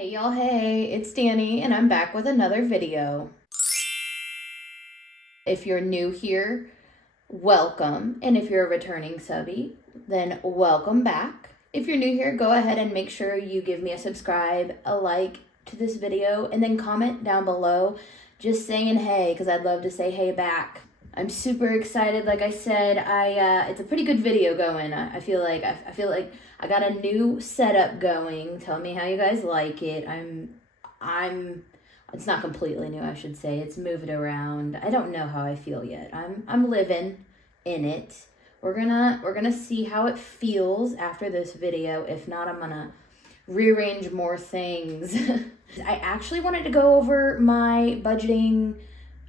Hey y'all, hey, it's Danny and I'm back with another video. If you're new here, welcome. And if you're a returning subby, then welcome back. If you're new here, go ahead and make sure you give me a subscribe, a like to this video, and then comment down below just saying hey, because I'd love to say hey back. I'm super excited. Like I said, it's a pretty good video going. I feel like I got a new setup going. Tell me how you guys like it. It's not completely new, I should say. It's moved around. I don't know how I feel yet. I'm living in it. We're gonna see how it feels after this video. If not, I'm gonna rearrange more things. I actually wanted to go over my budgeting,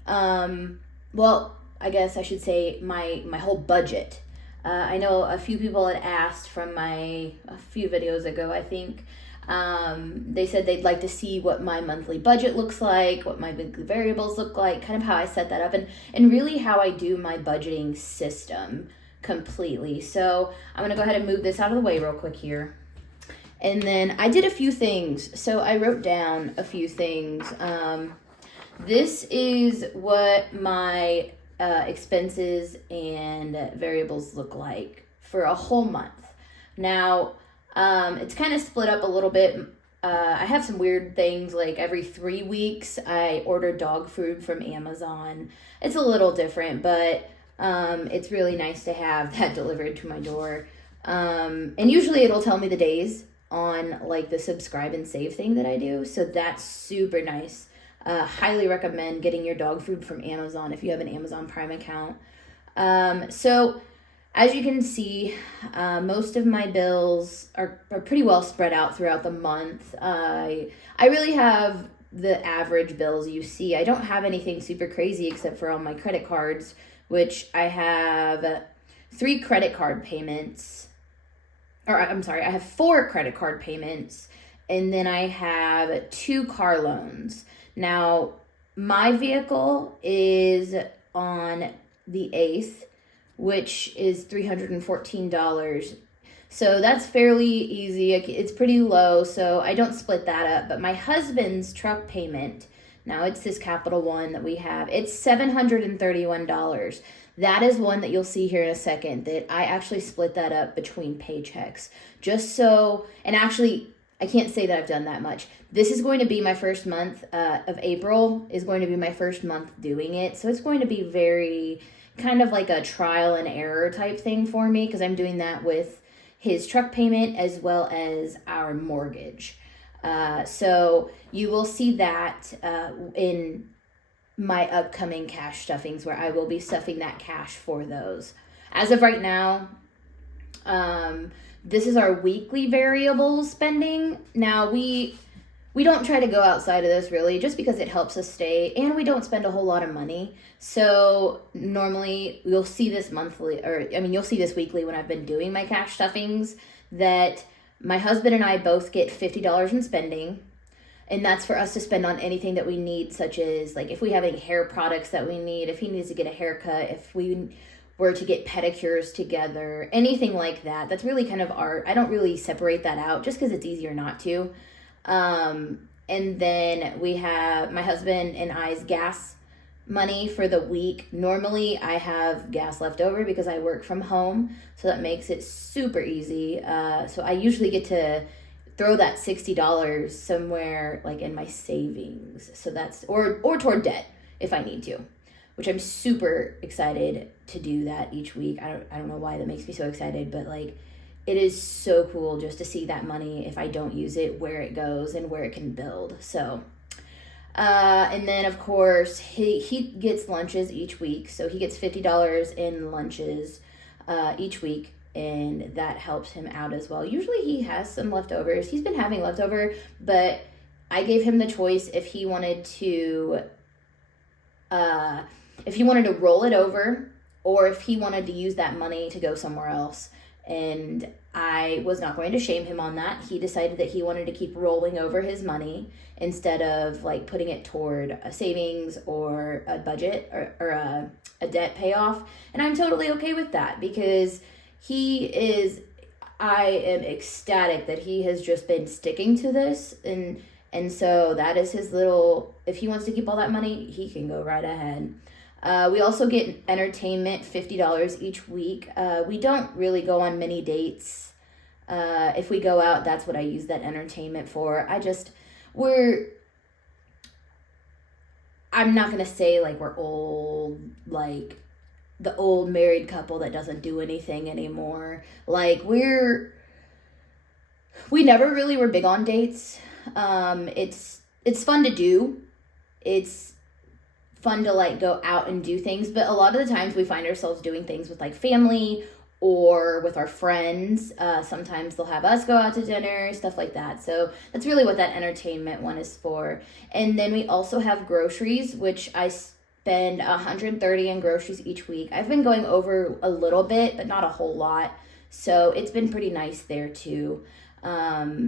well, I guess I should say my whole budget. I know a few people had asked from a few videos ago, I think. They said they'd like to see what my monthly budget looks like, what my weekly variables look like, kind of how I set that up, and really how I do my budgeting system completely. So I'm gonna go ahead and move this out of the way real quick here. And then I did a few things. So I wrote down a few things. This is what my expenses and variables look like for a whole month. Now, it's kind of split up a little bit. I have some weird things, like every 3 weeks I order dog food from Amazon. It's a little different, but it's really nice to have that delivered to my door. And usually it'll tell me the days on like the subscribe and save thing that I do. So that's super nice. Highly recommend getting your dog food from Amazon if you have an Amazon Prime account. So as you can see, most of my bills are pretty well spread out throughout the month. I really have the average bills you see. I don't have anything super crazy except for all my credit cards, which I have 3 credit card payments. Or I'm sorry, I have 4 credit card payments, and then I have 2 car loans. Now, my vehicle is on the 8th, which is $314. So that's fairly easy. It's pretty low, so I don't split that up. But my husband's truck payment, now it's this Capital One that we have, it's $731. That is one that you'll see here in a second, that I actually split that up between paychecks. Just so, and actually, I can't say that I've done that much. This is going to be my first month of April is going to be my first month doing it. So it's going to be very kind of like a trial and error type thing for me, because I'm doing that with his truck payment as well as our mortgage. So you will see that in my upcoming cash stuffings, where I will be stuffing that cash for those. As of right now, this is our weekly variable spending. Now, we don't try to go outside of this really, just because it helps us stay, and we don't spend a whole lot of money. So normally you'll see this monthly, you'll see this weekly when I've been doing my cash stuffings, that my husband and I both get $50 in spending. And that's for us to spend on anything that we need, such as like if we have any hair products that we need, if he needs to get a haircut, if we were to get pedicures together, anything like that. That's really kind of I don't really separate that out just because it's easier not to. And then we have my husband and I's gas money for the week. Normally I have gas left over because I work from home, so that makes it super easy. So I usually get to throw that $60 somewhere like in my savings. So that's, or toward debt if I need to, which I'm super excited to do that each week. I don't know why that makes me so excited, but like it is so cool just to see that money, if I don't use it, where it goes and where it can build. So, and then of course he gets lunches each week. So he gets $50 in lunches each week, and that helps him out as well. Usually he has some leftovers. He's been having leftover, but I gave him the choice if he wanted to roll it over, or if he wanted to use that money to go somewhere else. And I was not going to shame him on that. He decided that he wanted to keep rolling over his money instead of like putting it toward a savings or a budget or a debt payoff. And I'm totally okay with that, because I am ecstatic that he has just been sticking to this, and And so that is his little, if he wants to keep all that money, he can go right ahead. We also get entertainment, $50 each week. We don't really go on many dates. If we go out, that's what I use that entertainment for. I'm not going to say like we're old, like the old married couple that doesn't do anything anymore. Like we never really were big on dates. It's fun to do. It's fun to like go out and do things, but a lot of the times we find ourselves doing things with like family or with our friends. Sometimes they'll have us go out to dinner, stuff like that. So that's really what that entertainment one is for. And then we also have groceries, which I spend $130 in groceries each week. I've been going over a little bit, but not a whole lot. So it's been pretty nice there too. That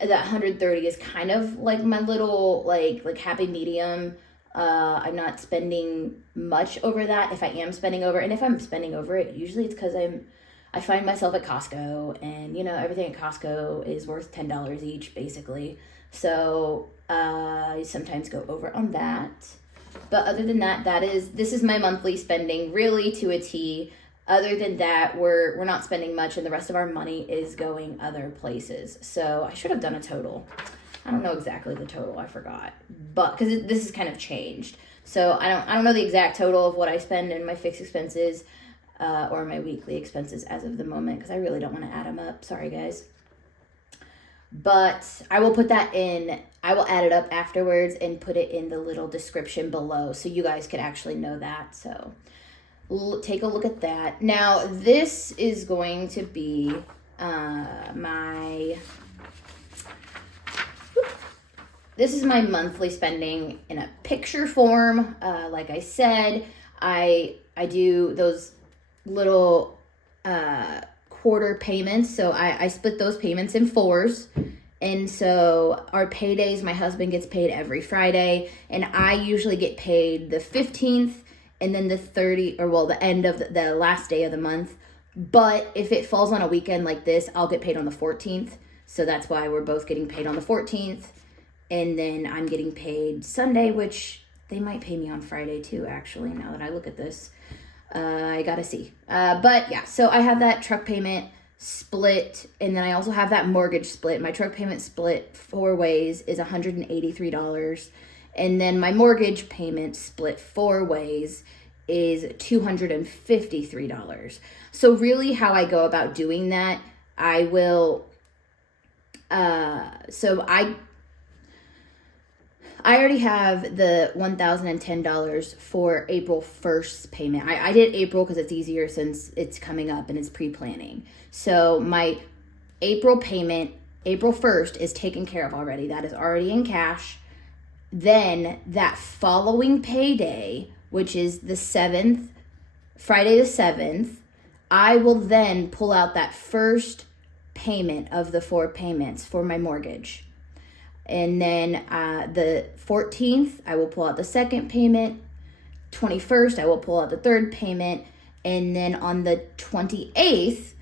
$130 is kind of like my little like happy medium. I'm not spending much over that. If I am spending over, and if I'm spending over it, usually it's because I find myself at Costco, and everything at Costco is worth $10 each basically. So I sometimes go over on that. But other than that, this is my monthly spending really to a T. Other than that, we're not spending much, and the rest of our money is going other places. So I should have done a total. I don't know exactly the total. I forgot, but because this has kind of changed, so I don't know the exact total of what I spend in my fixed expenses or my weekly expenses as of the moment, because I really don't want to add them up. Sorry, guys. But I will put that in. I will add it up afterwards and put it in the little description below, so you guys could actually know that. So take a look at that. Now this is going to be This is my monthly spending in a picture form. Like I said, I do those little quarter payments. So I split those payments in fours. And so our paydays, my husband gets paid every Friday. And I usually get paid the 15th and then the end of the last day of the month. But if it falls on a weekend like this, I'll get paid on the 14th. So that's why we're both getting paid on the 14th. And then I'm getting paid Sunday, which they might pay me on Friday too, actually, now that I look at this. I gotta see. But yeah, so I have that truck payment split, and then I also have that mortgage split. My truck payment split 4 ways is $183. And then my mortgage payment split 4 ways is $253. So really how I go about doing that, I will, I already have the $1,010 for April 1st payment. I did April because it's easier since it's coming up and it's pre-planning. So my April payment, April 1st, is taken care of already. That is already in cash. Then that following payday, which is the 7th, Friday the 7th, I will then pull out that first payment of the 4 payments for my mortgage. And then the 14th, I will pull out the second payment. 21st, I will pull out the third payment. And then on the 28th,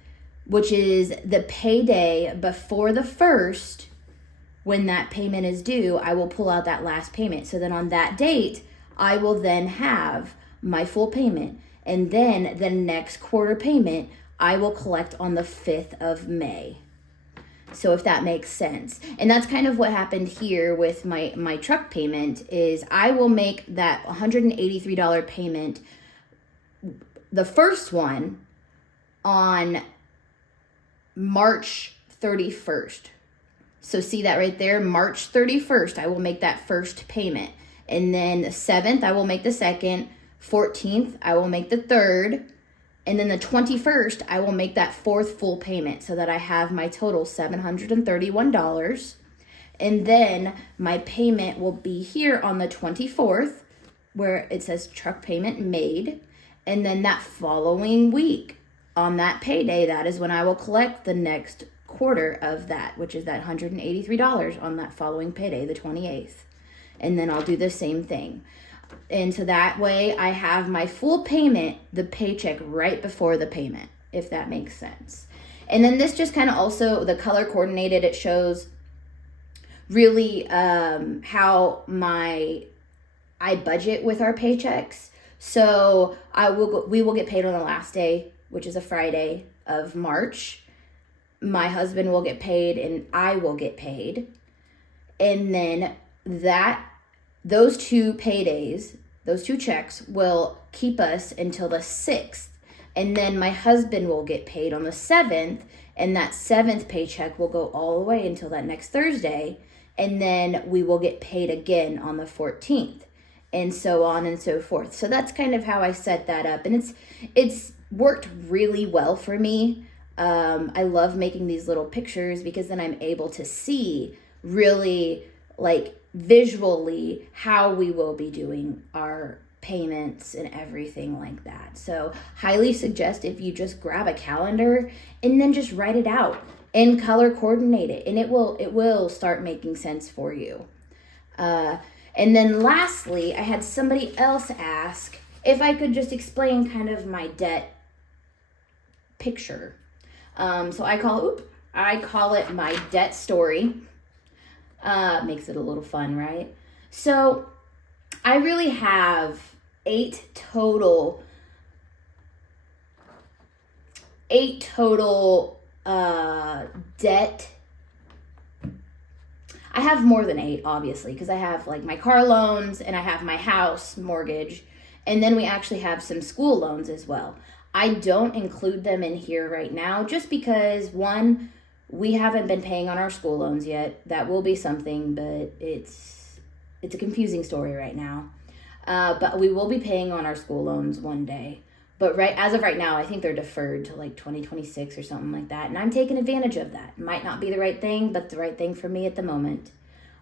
which is the payday before the 1st, when that payment is due, I will pull out that last payment. So then on that date, I will then have my full payment. And then the next quarter payment, I will collect on the 5th of May. So if that makes sense. And that's kind of what happened here with my truck payment is I will make that $183 payment, the first one, on March 31st. So see that right there? March 31st, I will make that first payment. And then the 7th, I will make the second. 14th, I will make the third. And then the 21st, I will make that 4th full payment so that I have my total $731. And then my payment will be here on the 24th, where it says truck payment made. And then that following week, on that payday, that is when I will collect the next quarter of that, which is that $183 on that following payday, the 28th. And then I'll do the same thing. And so that way I have my full payment, the paycheck right before the payment, if that makes sense. And then this just kind of also, the color coordinated, it shows really how I budget with our paychecks. So we will get paid on the last day, which is a Friday of March. My husband will get paid and I will get paid. And then those two paydays, those two checks will keep us until the 6th. And then my husband will get paid on the 7th, and that 7th paycheck will go all the way until that next Thursday. And then we will get paid again on the 14th, and so on and so forth. So that's kind of how I set that up. And it's worked really well for me. I love making these little pictures because then I'm able to see really like visually how we will be doing our payments and everything like that. So highly suggest if you just grab a calendar and then just write it out and color coordinate it, and it will start making sense for you. And then lastly, I had somebody else ask if I could just explain kind of my debt picture. So I call it my debt story. Makes it a little fun, right? So I really have 8 total debt. I have more than 8, obviously, because I have like my car loans and I have my house mortgage, and then we actually have some school loans as well. I don't include them in here right now just because, one, we haven't been paying on our school loans yet. That will be something, but it's a confusing story right now. But we will be paying on our school loans one day. But as of right now, I think they're deferred to like 2026 or something like that. And I'm taking advantage of that. Might not be the right thing, but the right thing for me at the moment.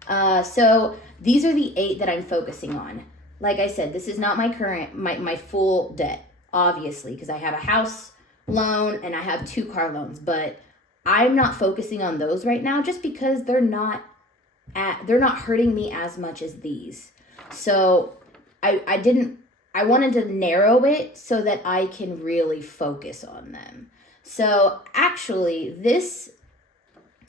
So these are the 8 that I'm focusing on. Like I said, this is not my full debt, obviously, because I have a house loan and I have 2 car loans. But I'm not focusing on those right now just because they're not hurting me as much as these. So I wanted to narrow it so that I can really focus on them. So actually, this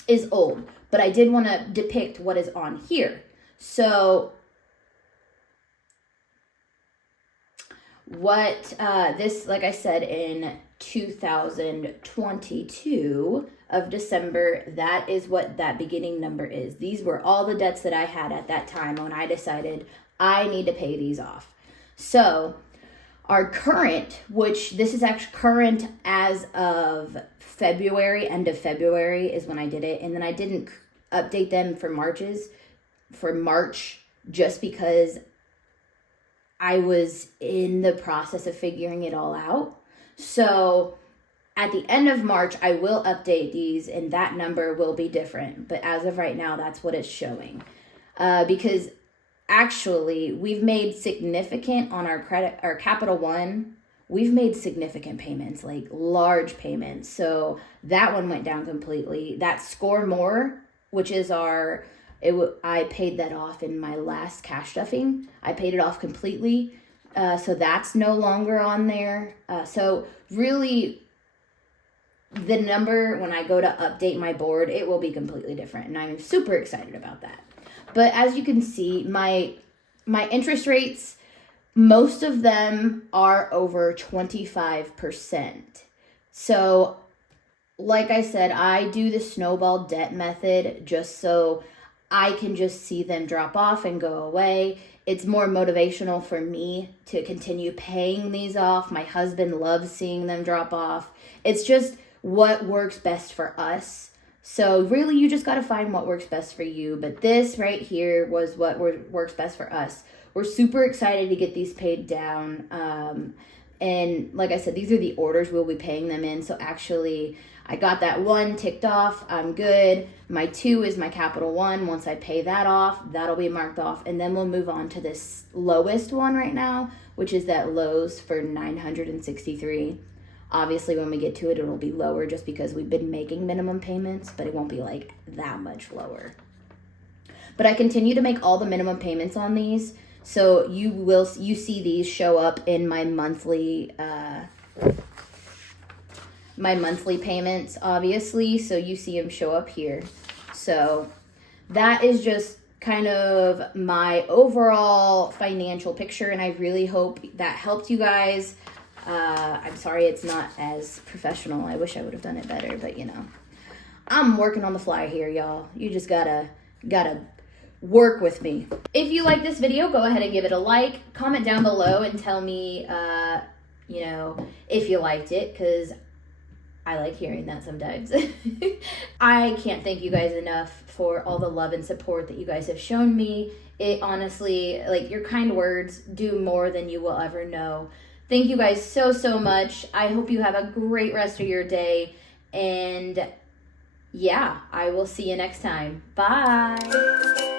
is old, but I did want to depict what is on here. So what this, like I said, in 2022 of December, that is what that beginning number is. These were all the debts that I had at that time when I decided I need to pay these off. So our current, which this is actually current as of February, end of February is when I did it. And then I didn't update them for March just because I was in the process of figuring it all out. So at the end of March, I will update these and that number will be different. But as of right now, that's what it's showing. Because actually, we've made significant on our Capital One. We've made significant payments, like large payments. So that one went down completely. That Score More, which is I paid that off in my last cash stuffing. I paid it off completely. So that's no longer on there. So really, the number, when I go to update my board, it will be completely different. And I'm super excited about that. But as you can see, my interest rates, most of them are over 25%. So, like I said, I do the snowball debt method just so I can just see them drop off and go away. It's more motivational for me to continue paying these off. My husband loves seeing them drop off. It's just what works best for us. So really, you just got to find what works best for you. But this right here was what works best for us. We're super excited to get these paid down. And like I said, these are the orders we'll be paying them in. So actually, I got that 1 ticked off. I'm good. My 2 is my Capital One. Once I pay that off, that'll be marked off. And then we'll move on to this lowest one right now, which is that Lowe's for $963. Obviously, when we get to it, it'll be lower just because we've been making minimum payments, but it won't be like that much lower. But I continue to make all the minimum payments on these, so you see these show up in my monthly payments, obviously. So you see them show up here. So that is just kind of my overall financial picture, and I really hope that helped you guys. I'm sorry it's not as professional. I wish I would have done it better, but you know, I'm working on the fly here, y'all. You just gotta work with me. If you like this video, go ahead and give it a like. Comment down below and tell me, you know, if you liked it, because I like hearing that sometimes. I can't thank you guys enough for all the love and support that you guys have shown me. It honestly, like, your kind words do more than you will ever know. Thank you guys so much. I hope you have a great rest of your day. And yeah, I will see you next time. Bye.